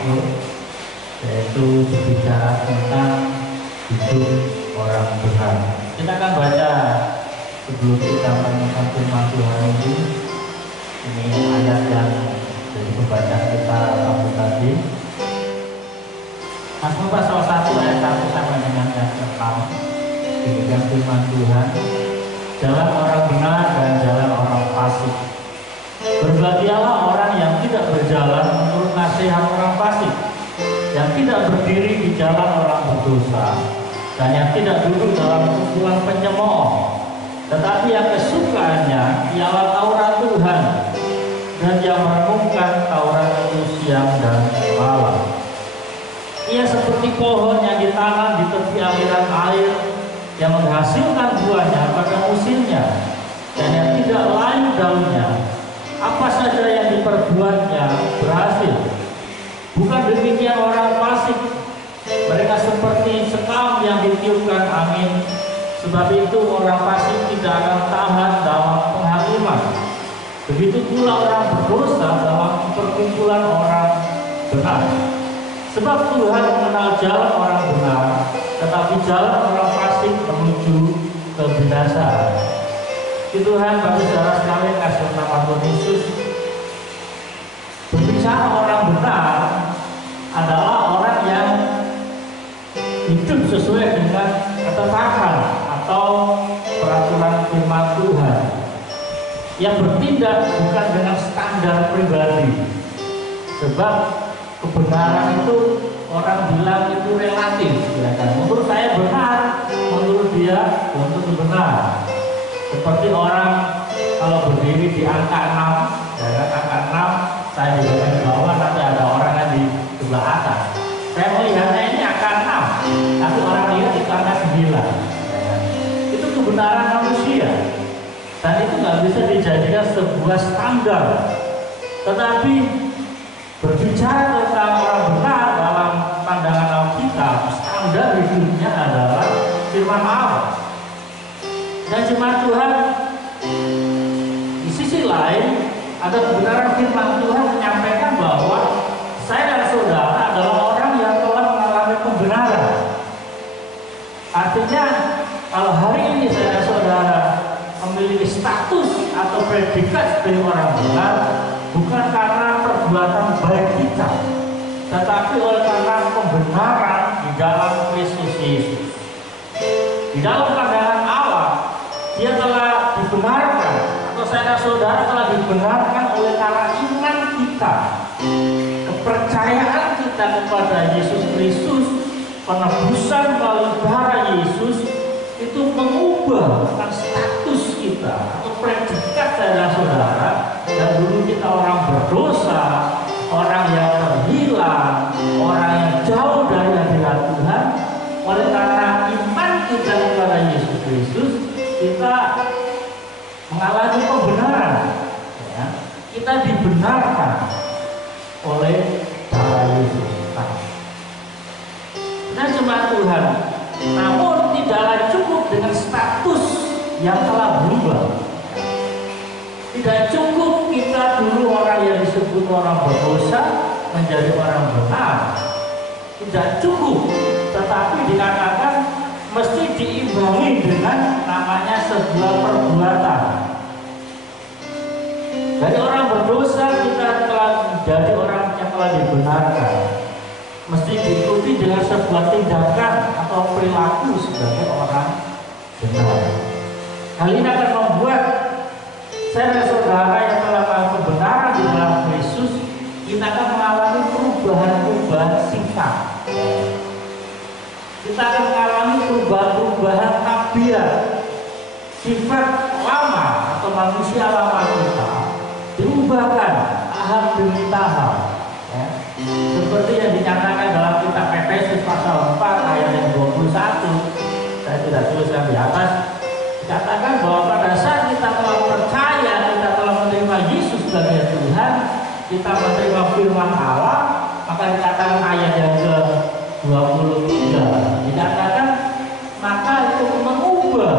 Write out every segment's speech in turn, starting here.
Mazmur, yaitu berbicara tentang hidup orang benar. Kita akan baca sebelum kita menemukan firman Tuhan ini ayat yang jadi pembacaan kita tadi. Mazmur pasal 1 ayat 1 sampai dengan yang ke-6. Demikian firman Tuhan. Jalan orang benar dan jalan orang fasik. Berbahagialah orang yang tidak berjalan menurut nasihat orang fasik, yang tidak berdiri di jalan orang berdosa, dan yang tidak duduk dalam kumpulan penyemooh, tetapi yang kesukaannya ialah Taurat Tuhan, dan yang merenungkan Taurat itu siang dan malam. Ia seperti pohon yang ditanam di tepi aliran air, yang menghasilkan buahnya pada musimnya, dan yang tidak layu daunnya. Apa saja yang diperbuatnya berhasil. Bukan demikian orang fasik. Mereka seperti sekam yang ditiupkan angin. Sebab itu orang fasik tidak akan tahan dalam penghakiman. Begitu pula orang berdosa dalam perkumpulan orang benar. Sebab Tuhan mengenal jalan orang benar, tetapi jalan orang fasik menuju kebinasaan. Tuhan, Bapak saudara sekalian, kasih nama Tuhan Yesus. Berbicara orang benar adalah orang yang hidup sesuai dengan ketetapan atau peraturan firman Tuhan, yang bertindak bukan dengan standar pribadi. Sebab kebenaran itu orang bilang itu relatif, ya kan? Menurut saya benar, menurut dia belum benar. Seperti orang kalau berdiri di angka 6, ya kan, angka 6, saya di bagian bawah, nanti ada orang yang di sebelah atas. Saya melihatnya ini angka 6, tapi orang lihat itu angka 9. Ya kan? Itu kebenaran manusia, dan itu nggak bisa dijadikan sebuah standar. Tetapi berbicara tentang orang benar dalam pandangan Alkitab, standar hidupnya adalah firman Allah. Dan jemaat Tuhan, di sisi lain ada kebenaran firman Tuhan menyampaikan bahwa saya dan saudara adalah orang yang telah mengalami pembenaran. Artinya kalau hari ini saya dan saudara memiliki status atau predikat sebagai orang benar, bukan karena perbuatan baik kita, tetapi oleh karena pembenaran di dalam Kristus Yesus. Di dalam pandangan Allah, dia telah dibenarkan, atau saya dan saudara telah dibenarkan oleh karena iman kita, kepercayaan kita kepada Yesus Kristus. Penebusan melalui darah Yesus itu mengubah status kita atau predikat saya dan saudara. Dan dulu kita orang berdosa, orang yang terhilang, orang yang jauh dari hadirat Tuhan. Oleh karena iman kita kepada Yesus Kristus, kita mengalami pembenaran, ya. Kita dibenarkan oleh darah Yesus. Nah, jemaat Tuhan, namun tidaklah cukup dengan status yang telah berubah. Tidak cukup kita dulu orang yang disebut orang berdosa menjadi orang benar. Tidak cukup, tetapi dikatakan mesti diimbangi dengan namanya sebuah perbuatan. Dari orang berdosa kita telah menjadi orang yang telah dibenarkan. Mesti diikuti dengan sebuah tindakan atau perilaku sebagai orang benar. Hal ini akan membuat saya dan saudara yang telah mengalami kebenaran di dalam Kristus, kita akan mengalami perubahan-perubahan sifat. Kita akan mengalami perubahan-perubahan tabiat. Sifat lama atau manusia lama kita diubahkan tahap demi tahap. Ya. Seperti yang dinyatakan dalam kitab Efesus pasal 4 ayat yang 21, saya tidak tuliskan di atas, dikatakan bahwa pada saat kita telah percaya, kita telah menerima Yesus sebagai Tuhan, kita menerima firman Allah, maka dikatakan ayat yang ke-23, dikatakan maka itu mengubah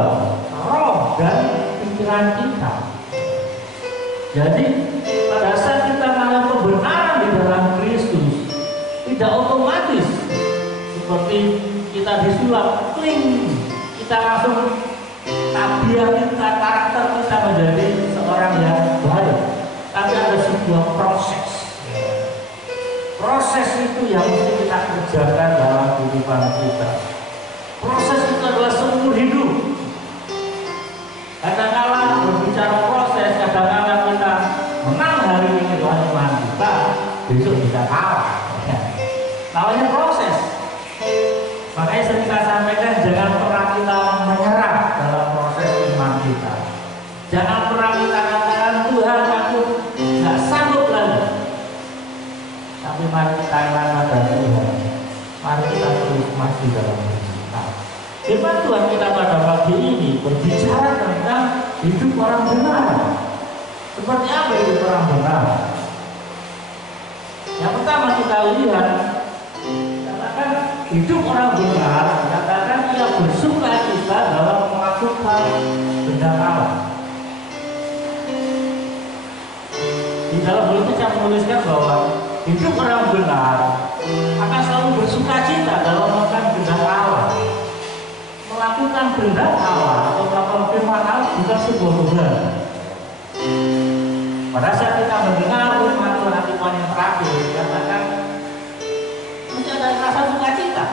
roh dan pikiran kita. Jadi pada saat kita mengalami kebenaran di dalam Kristus, peristiwa kling, kita langsung tabiat kita, karakter kita menjadi seorang yang baik. Tapi ada sebuah proses. Proses itu yang mesti kita kerjakan dalam kehidupan kita. Proses itu adalah seumur hidup. Kadang-kala berbicara proses, kadang-kala kita menang hari ini Tuhan iman kita, besok bisa kalah. Namanya proses. Makanya sering saya sampaikan, jangan pernah kita menyerah dalam proses iman kita. Jangan pernah kita katakan Tuhan aku nggak sanggup lagi. Tapi mari kita ingat pada Tuhan. Mari kita terus maju dalam kita. Firman Tuhan kita pada pagi ini berbicara tentang hidup orang benar. Seperti apa hidup orang benar? Yang pertama kita lihat, katakan hidup orang benar, katakan ia bersuka cita dalam melakukan kehendak Allah. Di dalam buku saya menuliskan bahwa hidup orang benar akan selalu bersuka cita dalam melakukan kehendak Allah. Melakukan kehendak Allah atau melakukan firman Allah bukan sebuah beban. Pada saat kita mendengar firman Tuhan Tuhan yang terakhir, katakan mesti ada rasa sukacita.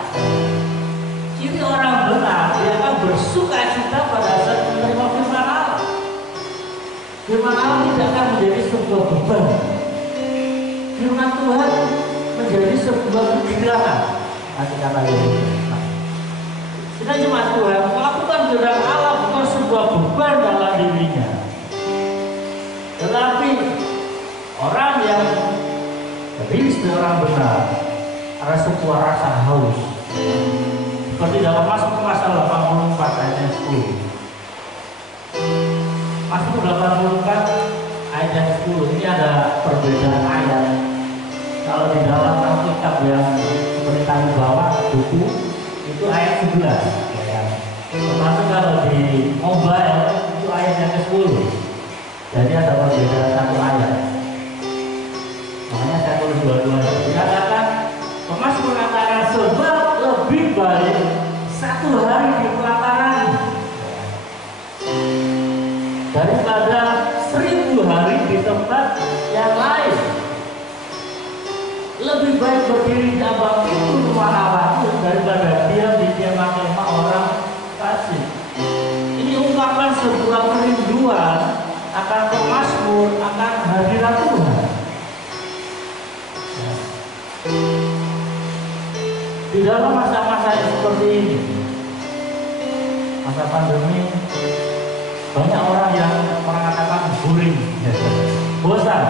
Ciri orang benar dia akan bersuka cita pada saat menerima firman Allah. Firman Allah tidak akan menjadi sebuah beban. Firman Tuhan menjadi sebuah kegilaan. Nanti kata ini. Kita jemaat Tuhan melakukan kehendak Allah bukan sebuah beban dalam dirinya. Tetapi orang yang berdiri sebagai orang benar ada sebuah rasa haus. Seperti dalam Mazmur pasal 84 ayat 10. Mazmur 84 ayat 10 ini ada perbedaan ayat. Kalau di dalam Alkitab yang seperti kami bawa buku itu ayat 11 ya. Termasuk kalau di mobile itu ayat yang ke-10. Jadi ada perbedaan satu ayat. Makanya saya tulis dua-duanya. Dikatakan Mazmur mengatakan sebab lebih baik satu hari di pelataran daripada 1000 hari di tempat yang lain. Lebih baik berdiri di ambang pintu rumah Allah daripada diam di kemah-kemah orang fasik. Ini ungkapan sebuah kerinduan akan pemazmur, akan hadirat Tuhan. Di dalam masa-masa seperti ini, masa pandemi, banyak orang yang mengatakan boring, bosan.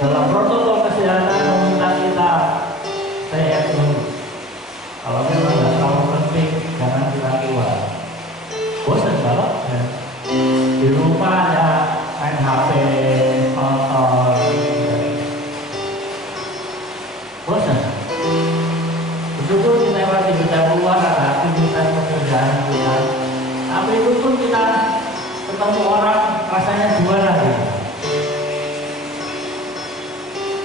Dalam protokol kesehatan meminta kita stay at home. Kalau memang tidak terlalu penting, jangan kita keluar. Bosan kalau ya. Di rumah ya main HP, nonton. Bosan. Betul kita masih bisa keluar ada aktivitas pekerjaan kita. Tapi itu pun kita ketemu orang rasanya juara gitu.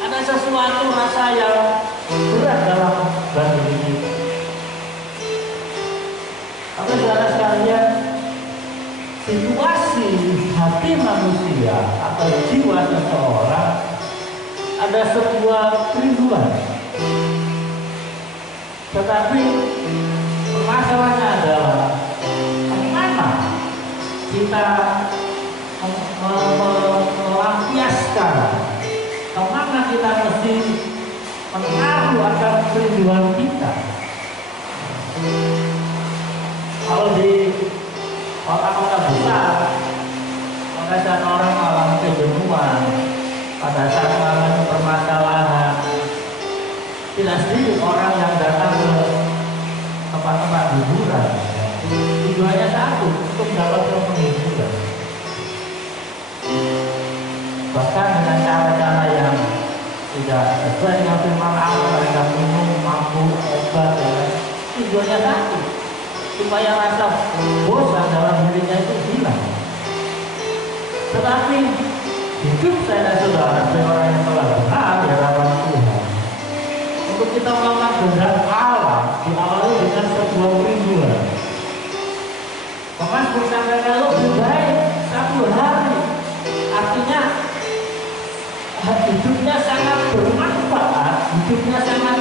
Ada sesuatu rasa yang berat dalam batin ini. Tapi saudara sekalian, situasi hati manusia atau jiwa seseorang ada sebuah kerinduan. Tetapi masalahnya adalah bagaimana kita melampiaskan, kemana kita mesti menaruh akan kerinduan kita. Kalau di kota-kota besar, pada saat orang mengalami kejenuhan, pada saat mengalami permasalahan, tidak sedikit orang yang datang ke tempat-tempat hiburan. Tujuannya satu, untuk mendapatkan penghiburan. Bahkan dengan cara-cara yang tidak sesuai dengan firman Allah, mereka minum, mampu, obat, ya. Tujuannya satu, supaya rasa bosan dalam dirinya itu hilang. Tetapi hidup saya dan saudara sebagai orang yang telah benar di hadapan Tuhan kita melakukan kehendak Allah diawali dengan sebuah kerinduan. Maka bersama kalau lebih baik satu hari, artinya hidupnya sangat bermanfaat, hidupnya sangat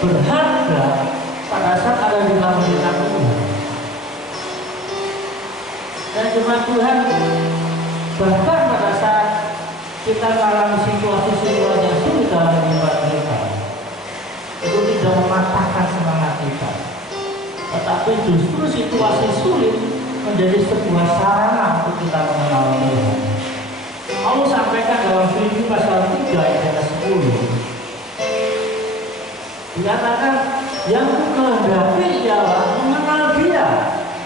berharga pada saat ada di dalam pemerintahan Tuhan. Dan cuma Tuhan bahkan pada saat kita mengalami situasi-situasi yang sulit dalam kehidupan kita, itu tidak mematahkan semangat kita, tetapi justru situasi sulit menjadi sebuah sarana untuk kita mengenal Tuhan. Paulus sampaikan dalam Filipi pasal 3 ayat 10, dikatakan yang kehendaki ialah mengenal Dia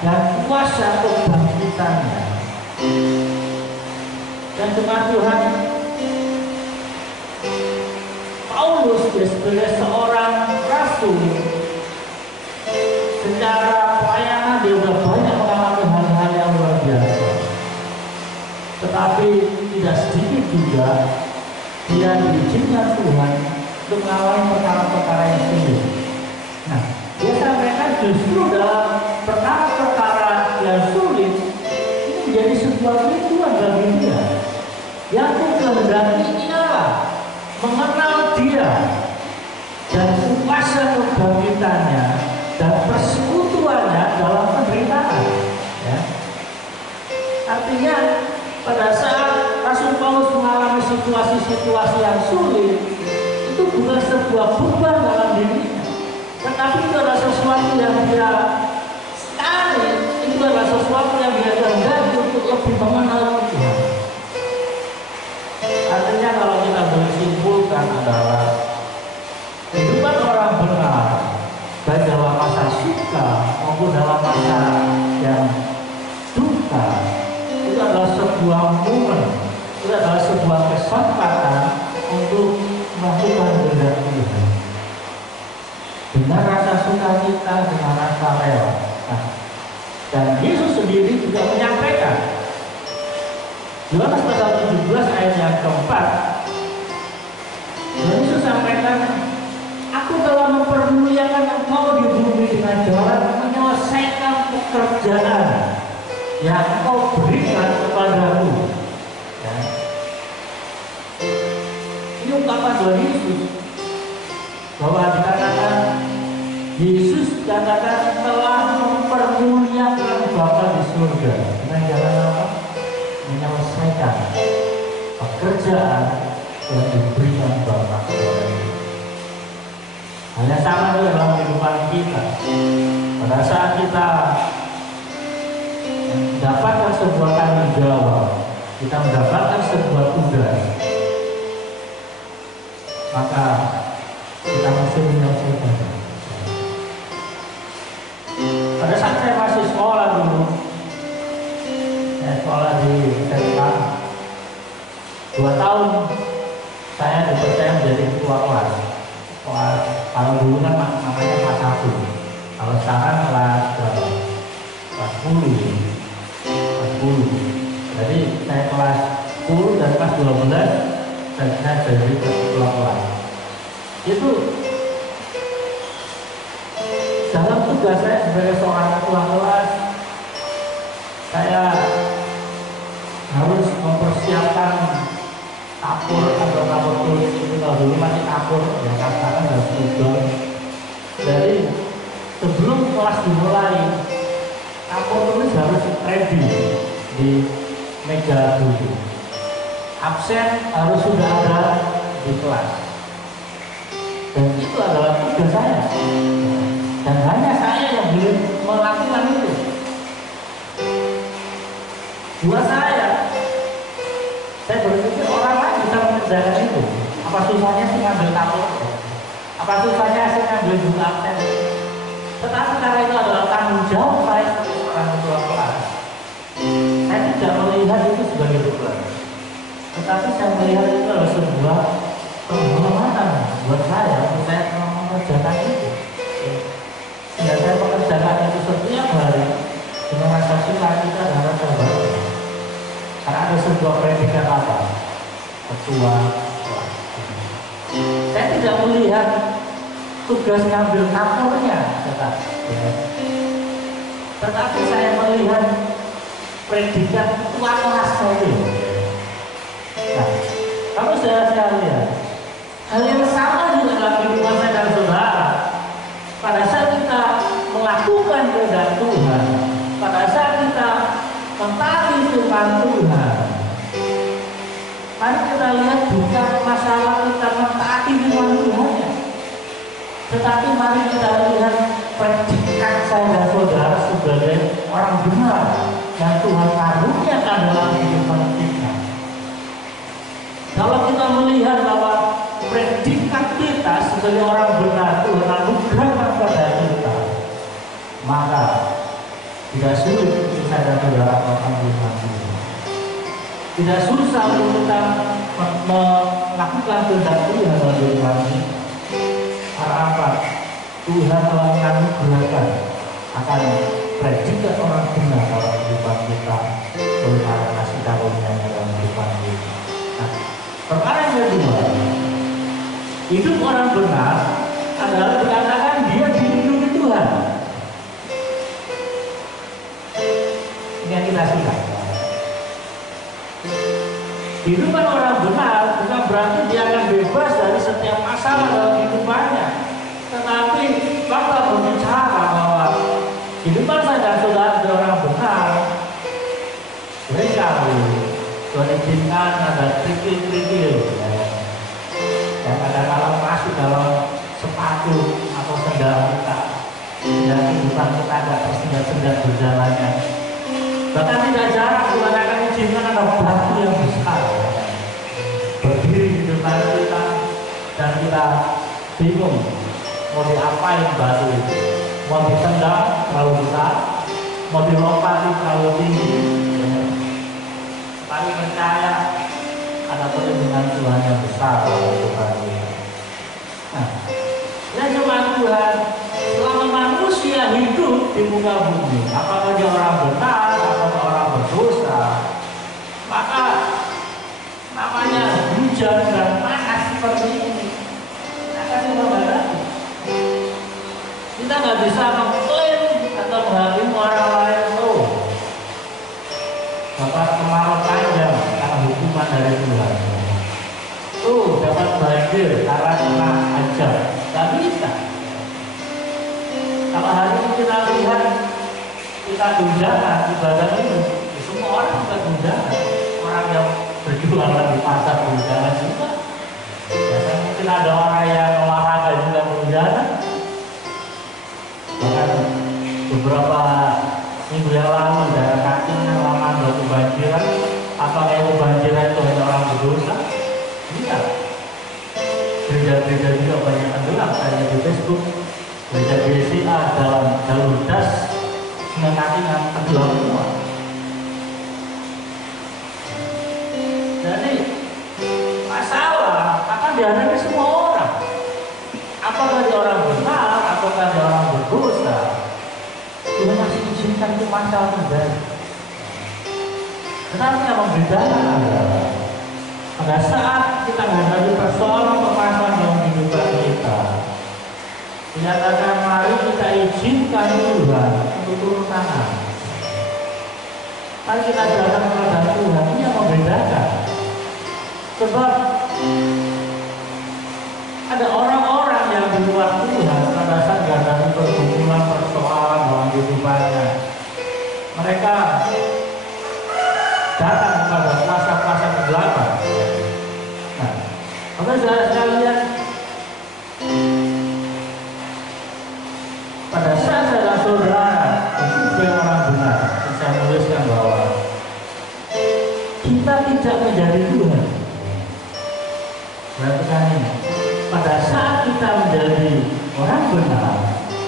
dan kuasa kebangkitannya. Dan cuma Tuhan, Paulus sebagai seorang rasul, secara pelayanan dia sudah banyak mengalami hal-hal yang luar biasa. Tetapi tidak sedikit juga dia diizinkan Tuhan untuk mengalami perkara-perkara yang sulit. Nah, dia sampaikan justru dalam perkara-perkara yang sulit ini menjadi sebuah kerinduan bagi dia. Yang kehendaki ialah mengenal Dia dan kuasa kebangkitannya dan persekutuannya dalam penderitaan. Ya. Artinya pada saat Rasul Paulus mengalami situasi-situasi yang sulit, itu bukan sebuah beban dalam dirinya, tetapi itu adalah sesuatu yang dia sekali, itu adalah sesuatu yang dia kehendaki untuk lebih mengenal Tuhan. Artinya kalau kita bersimpulkan adalah kehidupan orang benar, baik dalam masa suka maupun dalam masa yang duka, itu adalah sebuah momen, itu adalah sebuah kesempatan untuk melakukan kehendak Tuhan dengan rasa sukacita, dengan rasa rela. Nah, dan Yesus sendiri juga menyampaikan Yohanes pasal 17 ayat yang keempat, Yesus sampaikan, aku telah mempermuliakan engkau di bumi dengan jalan menyelesaikan pekerjaan yang engkau berikan kepadaku. Ya. Ini ungkapan dari Yesus bahwa dikatakan Yesus dikatakan telah mempermuliakan Bapa di surga dengan jalan apa? Menyelesaikan pekerjaan yang diberikan Bapa kepada-Nya. Hal yang sama juga dalam kehidupan kita. Pada saat kita mendapatkan sebuah tanggung jawab, kita mendapatkan sebuah tugas, maka kita mesti menyelesaikan. Pada saat saya masih sekolah dulu, saya sekolah di SMA, 2 tahun saya dipercaya menjadi ketua kelas. Kalau dulu kan namanya kelas 1, kalau sekarang kelas berapa? Kelas 10. Jadi saya kelas 10 dan kelas 12 saya jadi ketua kelas. Itu dalam tugas saya sebagai seorang ketua kelas, saya harus mempersiapkan kapur atau kapur tulis. Itu kalau dulu masih kapur, ya sekarang harus tugas. Jadi sebelum kelas dimulai, kapur tulis harus ready di meja duduk. Absen harus sudah ada di kelas. Dan itu adalah tugas saya. Dan hanya saya yang boleh melakukan itu. Buat saya berpikir orang lain bisa mengerjakan itu. Apa susahnya sih ngambil kapur? Apa susahnya sih ngambil buku absen? Tetapi karena itu adalah tanggung jawab saya sebagai seorang ketua kelas, saya tidak melihat itu sebagai beban, tetapi saya melihat itu adalah sebuah penghormatan buat saya untuk saya mengerjakan itu. Sehingga saya mengerjakan itu setiap hari dengan rasa sukacita dan rasa bangga. Karena ada sebuah predikat apa? Ketua kelas. Saya tidak melihat tugas ngambil kantornya, ya. Tetapi saya melihat predikat tua kelas itu. Nah, kalau saya lihat hal yang sama juga dalam kehidupan saya dan saudara. Pada saat kita melakukan kehendak Tuhan, pada saat kita mentaati firman Tuhan, mari kita lihat bukan masalah kita mentaati firman Tuhan, tetapi mari kita lihat predikat saya dan saudara sebagai orang benar yang Tuhan karuniakan dalam kehidupan kita. Kalau kita melihat bahwa predikat kita sebagai orang benar Tuhan anugerahkan kepada kita, maka tidak sulit untuk saya dan saudara melakukan Tuhan. Tidak susah untuk kita melakukan kehendak Tuhan dalam kehidupan kita. Karena apa? Tuhan telah menganugerahkan akan predikat orang benar dalam kehidupan kita oleh karena kasih karunia dalam kehidupan kita. Nah, perkara yang kedua, hidup orang benar adalah dikatakan dia dilindungi Tuhan. Ini yang kita suka. Kehidupan orang benar bukan berarti dia akan bebas dari setiap masalah dalam kehidupannya. Tetapi fakta berbicara bahwa kehidupan saya dan saudara sebagai orang benar, seringkali Tuhan izinkan ada trikil-trikil, ya. Dan kadang-kadang masuk dalam sepatu atau sendal kita, dan kehidupan kita agak tersendat-sendat berjalannya. Bahkan tidak jarang Tuhan akan izinkan ada batu yang besar, ya, berdiri di depan kita, dan kita bingung mau diapain batu itu. Mau ditendang terlalu besar, mau dilompati terlalu tinggi, ya. Tapi percaya ada perlindungan Tuhan yang besar dalam kehidupan kita. Nah, yang cuma Tuhan selama manusia hidup di muka bumi, apakah dia orang benar atau orang berdosa, maka namanya hujan dan panas seperti ini akan menghadapi. Kita nggak bisa mengklaim atau menghakimi orang lain tuh. Dapat kemarau panjang karena hukuman dari Tuhan. Tuh dapat banjir karena kena ajar. Gak bisa. Kalau hari ini kita lihat kita tunjangan ibadah ini, semua orang juga tunjangan. Orang yang berjualan di pasar tunjangan juga. Biasanya mungkin ada orang yang olahraga juga tunjangan. Bahkan beberapa minggu yang lalu daerah kakinya lama ada kebanjiran. Apakah itu kebanjiran itu hanya orang berdosa? Tidak. Gereja-gereja juga banyak tenggelam. Saya di Facebook gereja GCA dalam jalur das Sungai Katingan tenggelam semua. Jadi masalah akan dihadapi semua orang. Apakah dia orang benar ataukah dia orang berdosa, Tuhan masih izinkan itu masalah terjadi. Tetapi yang membedakan adalah pada saat kita menghadapi persoalan-permasalahan dalam kehidupan kita, dinyatakan mari kita izinkan Tuhan untuk turun tangan. Mari kita datang kepada Tuhan. Ini yang membedakan. Sebab ada orang-orang yang di luar Tuhan pada saat menghadapi pergumulan persoalan dalam kehidupannya, mereka datang kepada kuasa-kuasa kegelapan. Nah, saudara sekalian, pada saat saya dan saudara itu sebagai orang benar, saya menuliskan bahwa kita tidak menjadi Tuhan. Perhatikan ini. Pada saat kita menjadi orang benar,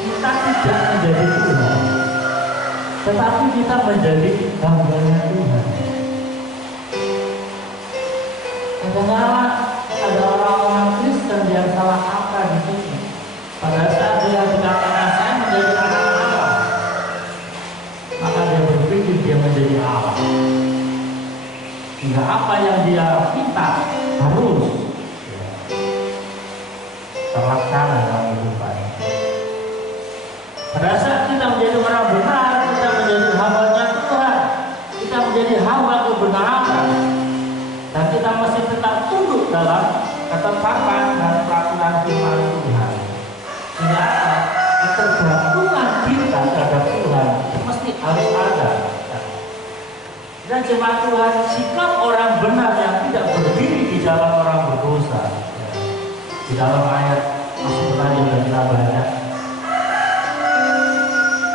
kita tidak menjadi Tuhan, tetapi kita menjadi hamba-Nya Tuhan. Kadang-kadang ada orang-orang Kristen yang salah kaprah di sini. Pada saat dia dikatakan saya menjadi anak Allah, maka dia berpikir dia menjadi Allah. Hingga apa yang dia minta harus terlaksana dalam hidup. Tuhan. Pada saat kita menjadi orang benar, kita menjadi hamba-Nya Tuhan, kita menjadi hamba kebenaran, dan kita masih tetap tunduk dalam ketetapan dan peraturan firman Tuhan. Sehingga ketergantungan kita terhadap Tuhan mesti harus ada. Dan jemaat Tuhan, sikap orang benar yang tidak berdiri di jalan orang berdosa. Di dalam ayat masuk tadi yang kita baca,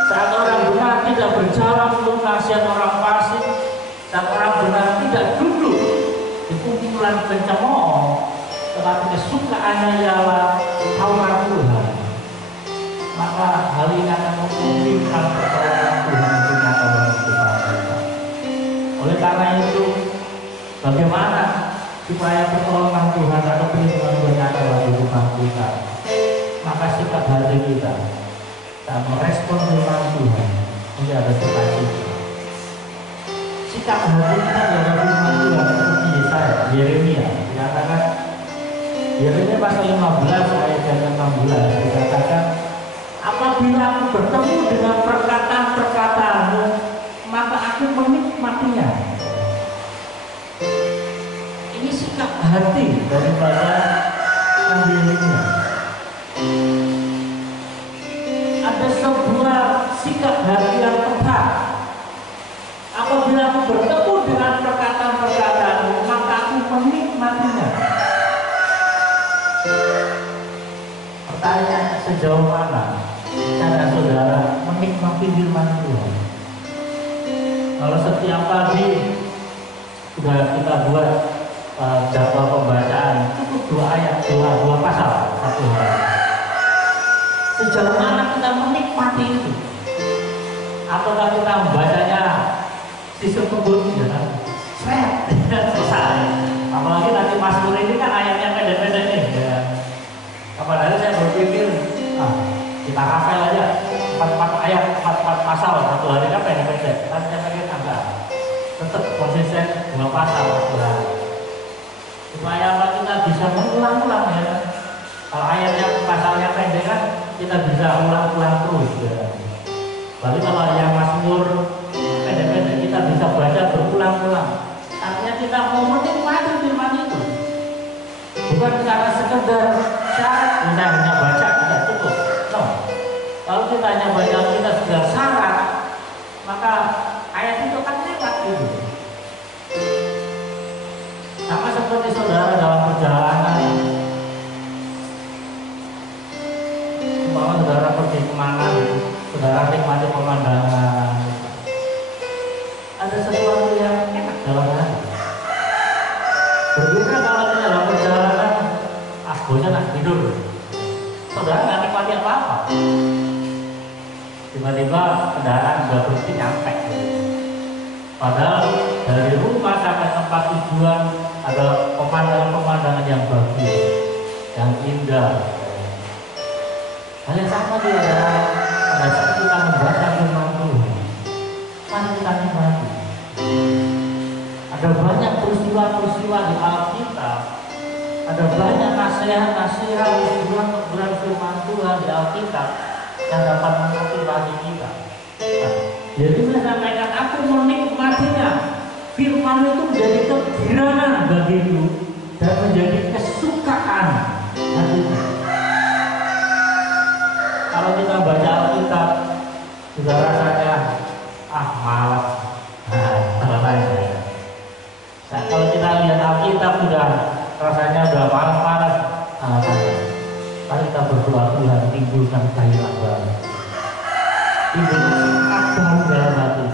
saat orang benar tidak berjalan untuk kasihan orang fasik, saat orang benar tidak duduk di kumpulan pencemooh, tetapi kesukaannya ialah taurat Tuhan, maka hal ini akan memungkinkan pertolongan Tuhan untuk nyata dalam kehidupan kita. Oleh karena itu, bagaimana supaya pertolongan Tuhan atau perlindungan Tuhan nyata dalam kehidupan kita? Maka sikap hati kita dan merespon firman Tuhan ini ada sukacita. Sikap hati kita dalam firman Tuhan seperti Yeremia dikatakan, Yeremia pasal 15 ayat yang 16 dikatakan, apabila aku bertemu dengan perkataan-perkataanmu, maka aku menikmatinya. Ini sikap hati daripada Nabi Yeremia. Ada sebuah sikap hati yang tepat. Apabila aku bertemu dengan perkataan-perkataanmu, maka aku menikmatinya. Pertanyaan, sejauh mana cara saudara menikmati firman Tuhan? Kalau setiap pagi sudah kita buat jadwal pembacaan, cukup 2 ayat, 2 pasal satu hari. Sejauh mana kita menikmati itu? Apakah kita membacanya sistem kebun, ya kan? Selesai. Apalagi nanti Mazmur ini kan ayatnya pendek-pendek nih. Ya. Padahal saya berpikir, kita hafal aja 4 ayat, 4 pasal satu hari kan pendek-pendek. Tapi saya pikir enggak. Tetap konsisten 2 pasal satu hari. Supaya kita bisa mengulang-ulang ya. Kalau ayatnya pasalnya pendek kan kita bisa ulang-ulang terus ya. Tapi kalau yang Mazmur pendek-pendek kita bisa baca berulang-ulang. Artinya kita mau menikmati firman itu. Bukan karena sekedar syarat kita hanya baca tidak cukup. No. Kalau kita hanya baca kita sudah syarat, maka ayat itu akan lewat gitu. Sama seperti saudara dalam perjalanan, bahwa saudara pergi kemana gitu, saudara nikmati pemandangan, ada sesuatu yang enak dalam hati. Berbeda kalau kita dalam perjalanan, bosan tidur, saudara nggak nikmati apa-apa. Tiba-tiba kendaraan sudah berhenti nyampe. Padahal dari rumah sampai tempat tujuan ada pemandangan-pemandangan yang bagus, yang indah. Hal yang sama juga pada saat kita membaca firman Tuhan, mari kita nikmati. Ada banyak peristiwa-peristiwa di Alkitab, ada banyak nasihat-nasihat, teguran firman Tuhan di Alkitab yang dapat memotivasi kita. Jadi saya sampaikan, aku menikmatinya. Firman itu menjadi kegirangan bagiku dan menjadi kesukaan bagiku. Kalau kita baca Alkitab, sudah rasanya malas. Kalau kita lihat Alkitab sudah rasanya udah malas-malas. Mari kita berdoa, Tuhan timbulkan gairah baru, timbulkan semangat baru dalam hati,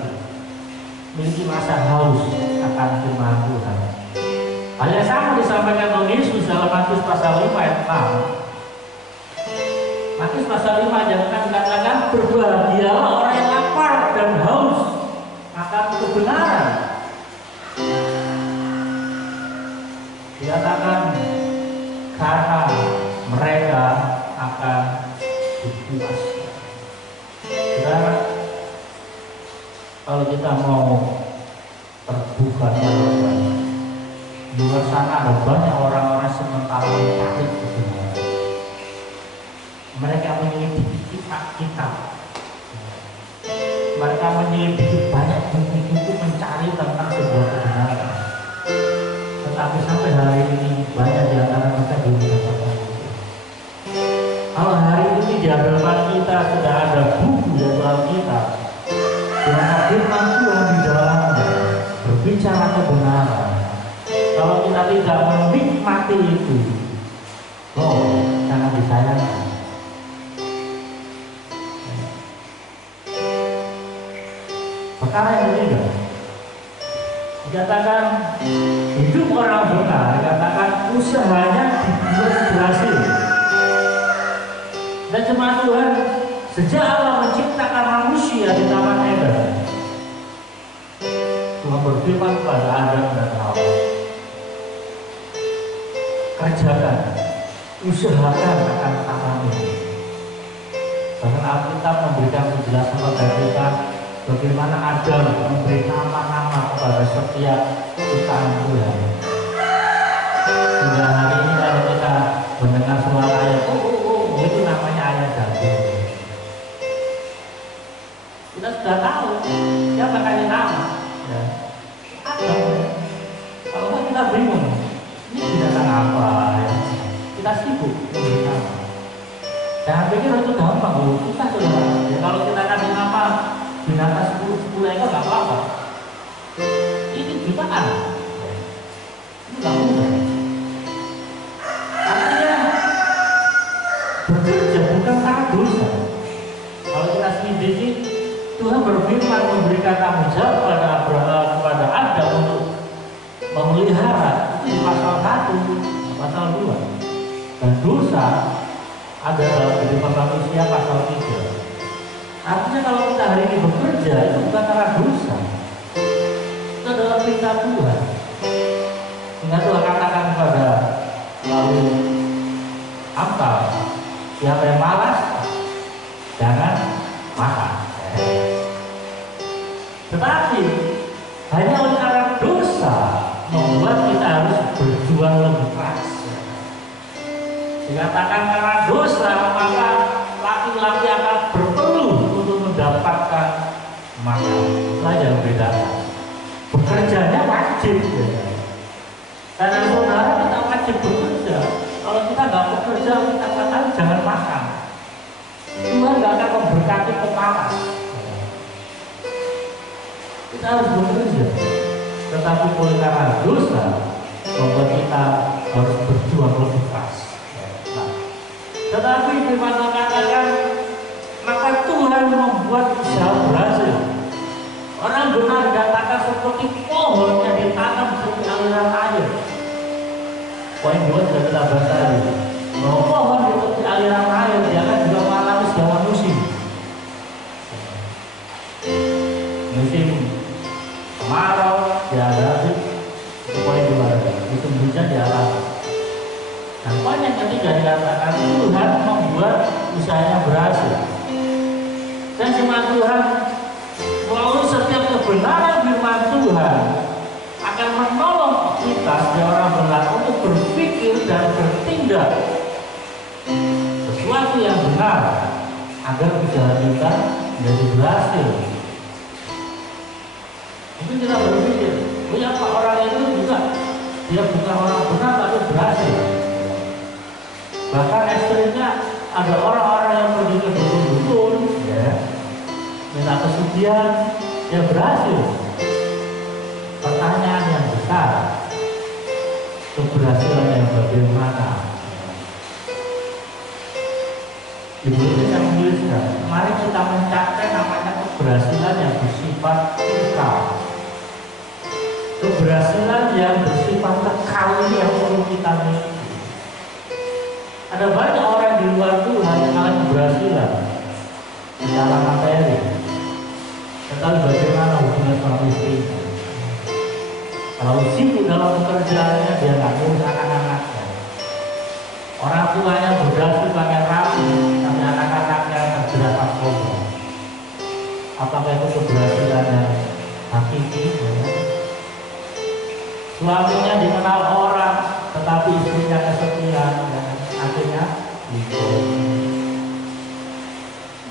memiliki rasa haus akan firman Tuhan. Hal yang sama disampaikan oleh Yesus dalam Matius pasal 5 ayat 6. Matius pasal 5 jangan dikatakan, berbahagialah orang yang lapar dan haus akan kebenaran. Dikatakan karena mereka akan dipuaskan. Saudara, kalau kita mau terbuka jalan, di luar sana ada banyak orang-orang sementara yang takut kebenaran. Mereka tapi sampai hari ini banyak di antara kita belum mendapatkan itu. Kalau hari ini di hadapan kita sudah ada buku yaitu Alkitab, dengan firman Tuhan di dalamnya berbicara kebenaran. Kalau kita tidak menikmati itu, sangat disayangkan. Perkara yang ketiga, dikatakan hidup orang benar, dikatakan usahanya dibuat berhasil. Dan jemaat Tuhan, sejak Allah menciptakan manusia di Taman Eden, Tuhan berfirman kepada Adam dan Hawa, kerjakan, usahakan akan taman ini. Bahkan Alkitab memberikan penjelasan kepada kita bagaimana Adam memberi nama-nama kepada setiap ciptaan Tuhan. Hingga hari ini kalau kita mendengar suara ayat, itu namanya ayat Daud. Kita sudah tahu siapa kasih nama. Ya. Adam. Kalau kita bingung, ini binatang apa? Ya. Kita sibuk memberi nama. Jangan pikir itu gampang, susah saudara. Ya, kalau kita kasih nama binatang 10 ekor nggak apa-apa. Ini jutaan. Ini nggak mudah. Artinya bekerja bukan karena dosa. Kalau kita selidiki, Tuhan berfirman memberikan tanggung jawab kepada Adam untuk memelihara. Itu di pasal 1, pasal 2. Dan dosa ada dalam kehidupan manusia pasal 3. Artinya kalau kita hari ini bekerja itu bukan karena dosa, itu adalah perintah Tuhan. Sehingga Tuhan katakan kepada lalu Amsal, siapa yang malas jangan makan. Tetapi hanya oleh karena dosa membuat kita harus berjuang lebih keras. Dikatakan karena dosa maka laki-laki akan berpeluh untuk mendapatkan makan. Saja membedakan. Bekerjanya wajib. Karena saudara kita wajib bekerja. Kalau kita nggak bekerja, kita katakan jangan makan. Tuhan nggak akan memberkati pemalas. Kita harus bekerja. Tetapi oleh karena dosa membuat kita harus berjuang lebih keras. Tetapi firman Tuhan katakan, maka Tuhan membuat usaha berhasil. Orang benar dikatakan seperti pohon yang ditanam di aliran air. Poin 2 sudah kita bahas tadi. Bahwa pohon di aliran air dia akan juga mengalami segala musim. Musim kemarau dihadapi, poin 2 musim hujan dialami. Nah, poin yang ketiga dikatakan Tuhan membuat usahanya berhasil. Dan firman Tuhan melalui setiap kebenaran firman Tuhan akan menolong kita sebagai orang benar untuk berpikir dan bertindak sesuatu yang benar agar usaha kita menjadi berhasil. Mungkin kita berpikir, apa orang itu juga dia bukan orang benar tapi berhasil. Bahkan ekstrimnya ada orang-orang yang pergi ke dukun-dukun, minta kesucian, dia berhasil. Pertanyaan yang besar, keberhasilan yang bagaimana? Ibu ini saya menuliskan, mari kita mencapai namanya keberhasilan yang bersifat kekal. Keberhasilan yang bersifat kekal ini yang perlu kita miliki. Ada banyak orang di luar Tuhan yang mengalami keberhasilan di dalam materi. Tetapi bagaimana hubungan suami istri? Kalau sibuk dalam pekerjaannya, dia nggak ngurus anak-anaknya. Orang tuanya berhasil pakai rapi, tapi anak-anaknya terjerat narkoba. Apakah itu keberhasilan yang hakiki? Suaminya dikenal orang, tetapi istrinya kesepian. Akhirnya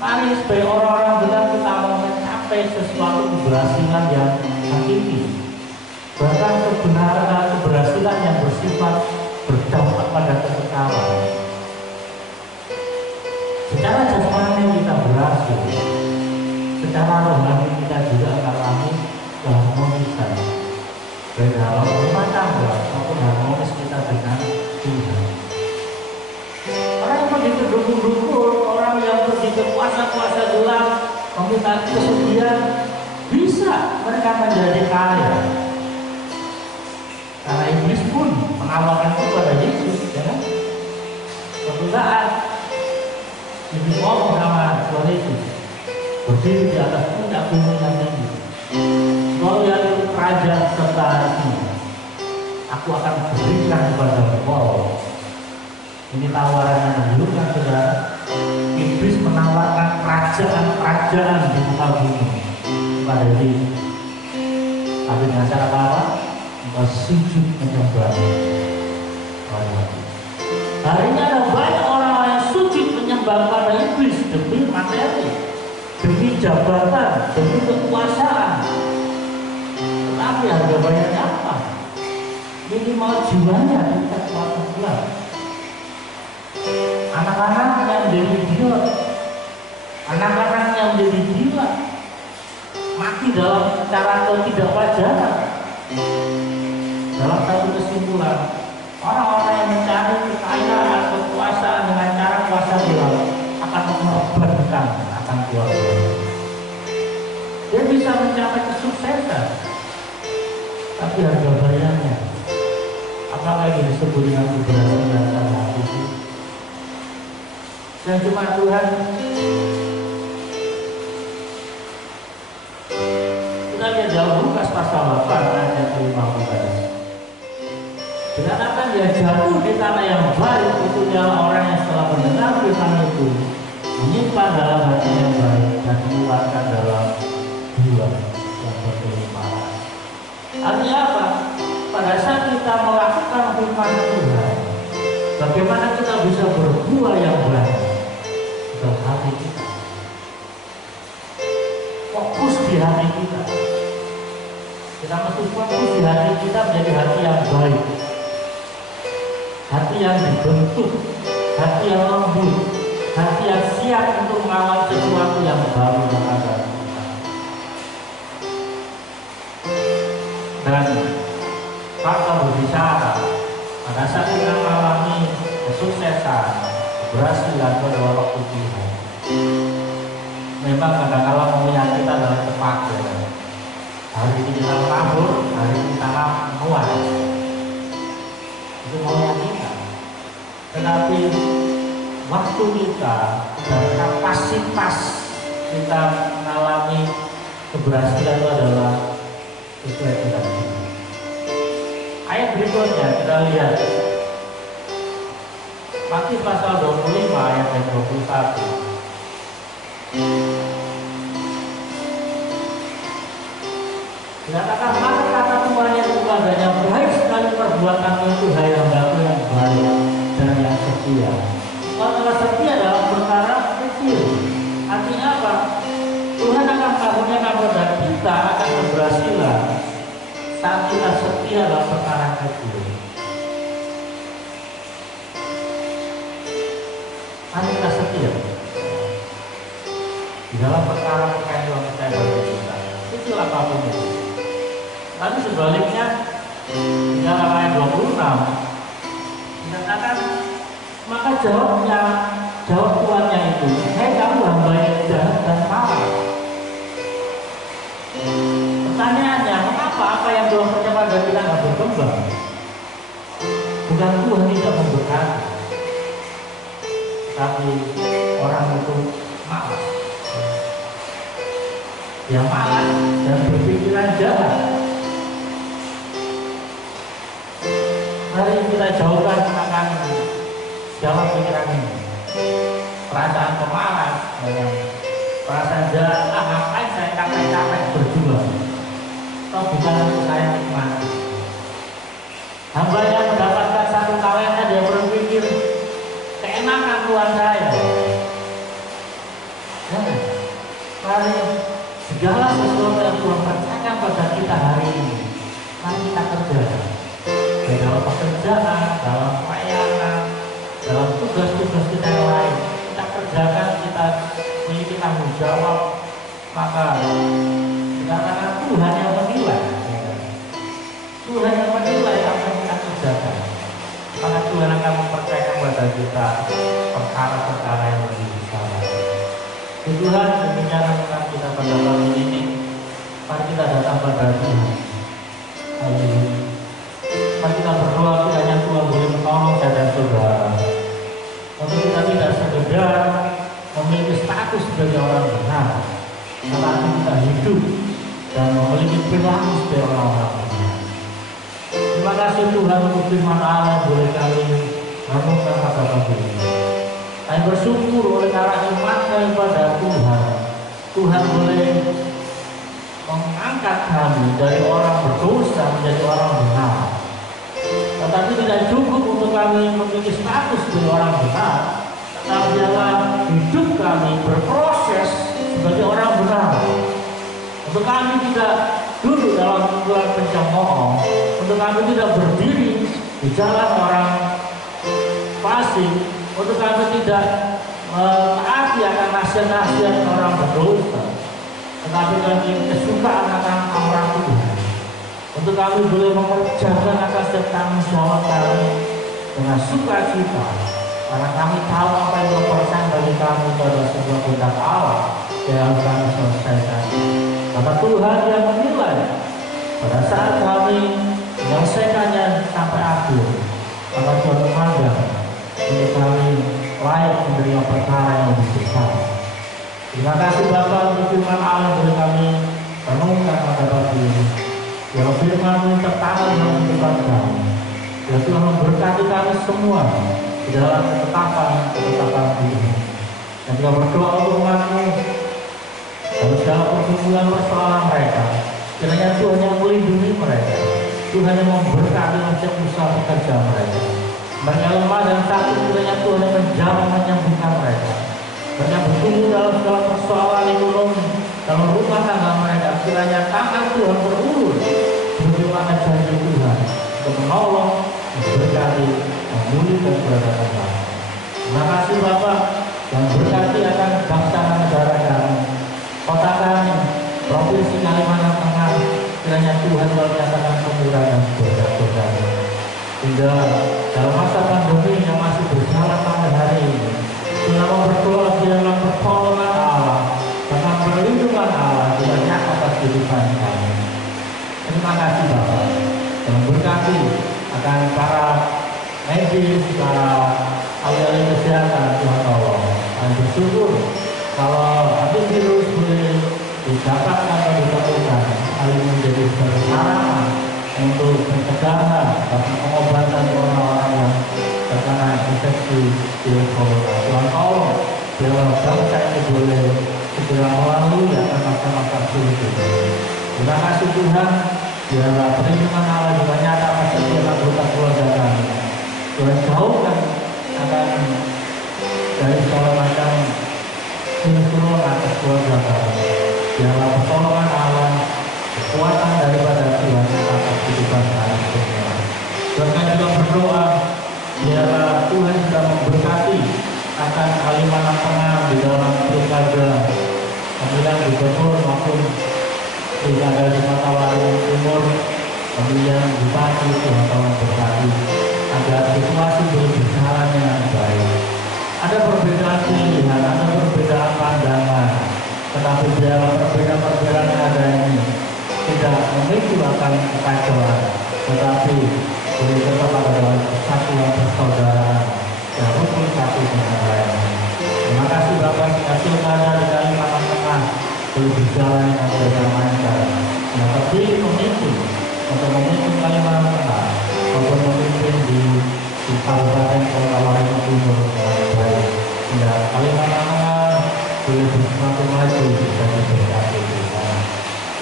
mari sebagai orang-orang benar kita mau mencapai sesuatu keberhasilan yang hakiki. Bahkan kebenaran keberhasilan yang bersifat berdampak pada kekekalan. Secara jasmani kita berhasil, secara rohani kita juga mengalami keharmonisan, baik dalam rumah tangga maupun harmonis kita dengan Tuhan. Orang yang begitu dukun-dukun, orang yang begitu puasa-puasa gelap, meminta kesucian, bisa mereka menjadi kaya. Karena iblis pun menawarkan kepada Yesus, ya kan? Suatu saat iblis ngomong sama Tuhan Yesus, berdiri di atas puncak gunung yang tinggi. Kau lihat itu kerajaan serta ini, aku akan berikan kepada kau. Ini tawaran yang menggiurkan, saudara. Iblis menawarkan kerajaan-kerajaan di muka bumi kepada Yesus. Tapi dengan cara apa? Engkau sujud menyembah. Hari ini ada banyak orang yang sujud menyembah pada iblis demi materi, demi jabatan, demi kekuasaan. Tetapi harga bayarnya apa? Minimal jiwanya kita kuasa gelap. Anak-anak yang menjadi gila, anak-anak yang menjadi gila, mati dalam cara ketidakwajaran. Dalam satu kesimpulan, orang-orang yang mencari kekayaan, kekuasaan dengan cara kuasa gelap akan mengorbankan akan keluarga. Dia bisa mencapai kesuksesan, tapi harga bayarnya, apakah yang disebut dengan keberhasilan dan hati? Dan cuma Tuhan. Kita lihat dalam Lukas pasal 8 ayat 15. Dikatakan dia jatuh di tanah yang baik, itu adalah orang yang setelah mendengar firman itu menyimpan dalam hati yang baik dan mengeluarkan dalam jiwa yang berkelimpahan. Artinya apa? Pada saat kita melakukan firman Tuhan, bagaimana kita bisa berbuah yang baik dalam hati kita? Fokus di hati kita. Kita mesti fokus di hati kita menjadi hati yang baik, hati yang dibentuk, hati yang lembut, hati yang siap untuk mengawal sesuatu yang baru yang ada. Dan fakta berbicara, pada saat kita mengalami kesuksesan, keberhasilan pada waktu Tuhan, memang kadang-kadang maunya kita dalam terpakai. Hari ini kita menabur, hari ini kita menuai. Itu maunya kita. Tetapi waktu kita dan kapasitas kita mengalami keberhasilan itu adalah sesuai dengan kita. Ayat berikutnya kita lihat Matius pasal 25 ayat 21. Dikatakan maka kata Tuhannya kepadanya, baik sekali perbuatanmu itu hai hambaku yang baik dan yang setia. Kalau telah setia dalam perkara kecil, artinya apa? Tuhan akan karuniakan kepada kita akan keberhasilan saat kita setia dalam perkara kecil. Mari kita setia di dalam perkara-perkara yang kita berdoa, kecil apapun itu. Tapi sebaliknya di dalam ayat 26 dikatakan, maka jawab tuannya itu, hei kamu hamba yang jahat dan malas. Pertanyaannya, mengapa apa yang Tuhan percaya pada kita nggak berkembang? Bukan Tuhan tidak memberkati, tapi orang itu malas. Dia malas dan berpikiran jahat. Mari kita jauhkan akan jalan pikiran ini. Perasaan pemalas, perasaan jahat, ngapain saya capek-capek berjuang? Toh bukan untuk saya nikmati. Hamba yang mendapatkan satu kalennya dia berpikir keenakan Tuhan saya. Mari segala sesuatu yang Tuhan percayakan pada kita hari ini, mari kita kerjakan. Dalam pekerjaan pekerjaan, dalam pelayanan, dalam tugas-tugas kita yang lain, kita kerjakan, kita memiliki tanggung jawab, maka dikarenakan Tuhan yang menilai, Tuhan yang menilai apa yang kita kerjakan, maka Tuhan akan mempercayakan kepada kita perkara-perkara yang lebih besar. Tuhan mengingatkan kita pada pagi ini, mari kita datang pada Tuhan. Mari kita berdoa kiranya Tuhan boleh menolong saya dan saudara, untuk kita tidak sekedar memiliki status sebagai orang benar, tetapi kita hidup dan memiliki perilaku sebagai orang-orang benar. Terima kasih Tuhan untuk firman Allah yang boleh kami renungkan pada pagi ini. Kami bersyukur oleh karena iman kami pada Tuhan. Tuhan boleh mengangkat kami dari orang berdosa menjadi orang benar. Tetapi tidak cukup untuk kami memiliki status sebagai orang benar, tetapi adalah hidup kami berproses sebagai orang benar. Untuk kami tidak duduk dalam kumpulan pencemooh, untuk kami tidak berdiri di jalan orang fasik, untuk kami tidak taati akan nasihat-nasihat orang berdosa, tetapi kami kesukaan akan amarah Tuhan. Untuk kami boleh mengerjakan atas setiap tanggung jawab kami dengan sukacita, karena kami tahu apa yang dipercaya bagi kami itu adalah sebuah kehendak Allah yang harus kami selesaikan. Maka Tuhan yang menilai pada saat kami menyelesaikannya sampai akhir, maka Tuhan memandang untuk kami layak menerima perkara yang lebih besar. Terima kasih Bapak untuk firman Allah yang boleh kami renungkan pada pagi ini. Ya firman tertanam dalam kehidupan kami. Ya Tuhan memberkati kami semua di dalam ketetapan Tuhan. Dan kita berdoa untuk umat-Mu dalam segala pergumulan persoalan mereka. Kiranya Tuhan yang melindungi mereka, Tuhan yang memberkati setiap usaha pekerja mereka. Mereka lemah dan sakit, kiranya Tuhan yang menjamah menyembuhkan mereka. Mereka bertumbuh dalam segala persoalan ekonomi, dalam rumah tangga mereka, kiranya tangan Tuhan berulur bagaimana janji Tuhan untuk menolong, memberkati, memulihkan keberadaan kami. Terima kasih Bapak, dan berkati akan bangsa dan negara kami, kota kami, provinsi Kalimantan Tengah. Kiranya Tuhan menyatakan kemurahan dan berkat-berkat. Hingga dalam masa pandemi yang masih berjalan sampai hari ini, kita berdoa di dalam pertolongan Allah, dalam perlindungan Allah yang nyata atas kehidupan kami. Terima kasih Bapak, dan berkati akan para medis, para ahli kesehatan. Tuhan tolong. Kami bersyukur kalau antivirus boleh didapatkan atau ditemukan, hal ini menjadi sarana untuk pencegahan dan pengobatan orang-orang yang terkena infeksi virus corona. Tuhan tolong, biar bangsa ini boleh segera melalui akan masa-masa sulit ini. Terima kasih Tuhan, biarlah perlindungan Allah juga nyata atas setiap anggota keluarga kami. Tuhan jauhkan akan dari segala macam virus atas keluarga kami. Biarlah pertolongan Allah, kekuatan daripada Tuhan atas kehidupan kami semua. Tuhan juga berdoa, biarlah Tuhan sudah memberkati akan Kalimantan Tengah di dalam pilkada pemilihan gubernur maupun pilkada di Sumatera Timur, pemilihan bupati. Tuhan tolong berkati agar situasi boleh berjalan dengan baik. Ada perbedaan pilihan, ada perbedaan pandangan, tetapi biarlah perbedaan yang ada ini tidak memicu akan kekacauan, tetapi boleh tetap ada dalam persatuan persaudaraan yang rukun satu dengan lain. Terima kasih Bapak, kasih kepada di Kalimantan Tengah boleh berjalan dengan berdamaikan. Yang terpilih pemimpin untuk memimpin Kalimantan Tengah maupun memimpin di Kabupaten Kota Waringin Timur dengan baik. Sehingga Kalimantan Tengah boleh semakin maju dan diberkati di sana.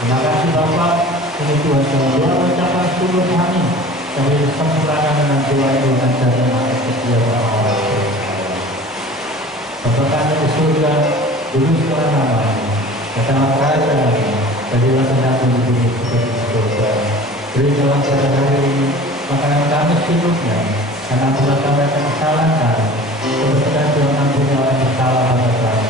Terima kasih Bapak, ini Tuhan yang mengucapkan syukur kami. Kami sempurnakan dengan doa Tuhan dan dengan setiap orang-orang percaya. Bapa kami di surga, kuduslah nama-Mu, datanglah kerajaan-Mu, jadilah kehendak-Mu di bumi seperti di surga. Berikanlah pada hari ini makanan kami secukupnya, karena apabila kami akan kesalahan, untuk kita juga ampuni orang yang bersalah pada kami.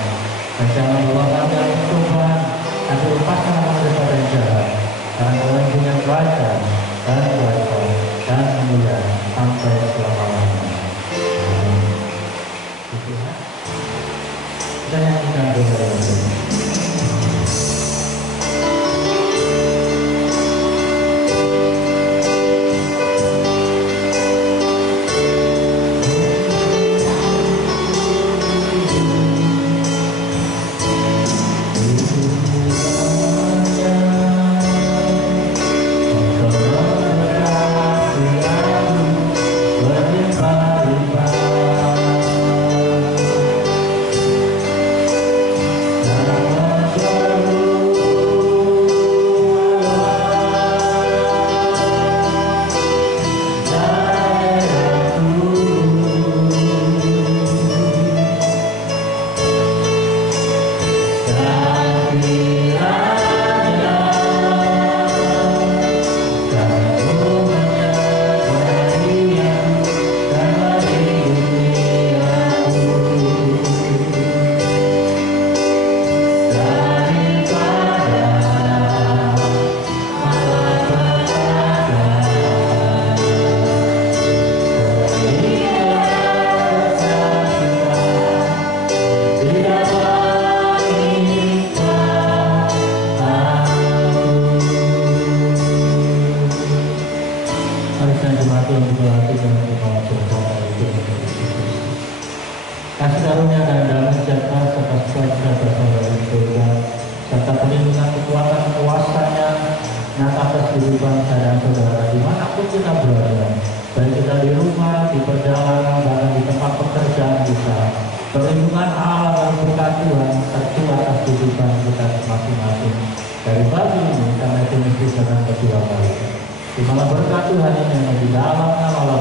Dan jangan bawa kami dalam pencobaan, tapi lepaskan kami daripada yang jahat. Karena kami punya kerajaan dan kuasa dan kemuliaan sampai selama-lamanya. Kita nyanyikan doa ini. Kasih karunia dan damai sejahtera serta sukacita bersama di surga, serta perlindungan kekuatan kuasanya nyata atas kehidupan saya dan saudara dimanapun kita berada, baik kita di rumah, di perjalanan, bahkan di tempat pekerjaan kita. Perlindungan Allah dan berkat Tuhan tercurah atas kehidupan kita masing-masing. Dari pagi ini karena itu mesti sedang kedua kali. Di mana berkat Tuhan ini yang di dalam nama Allah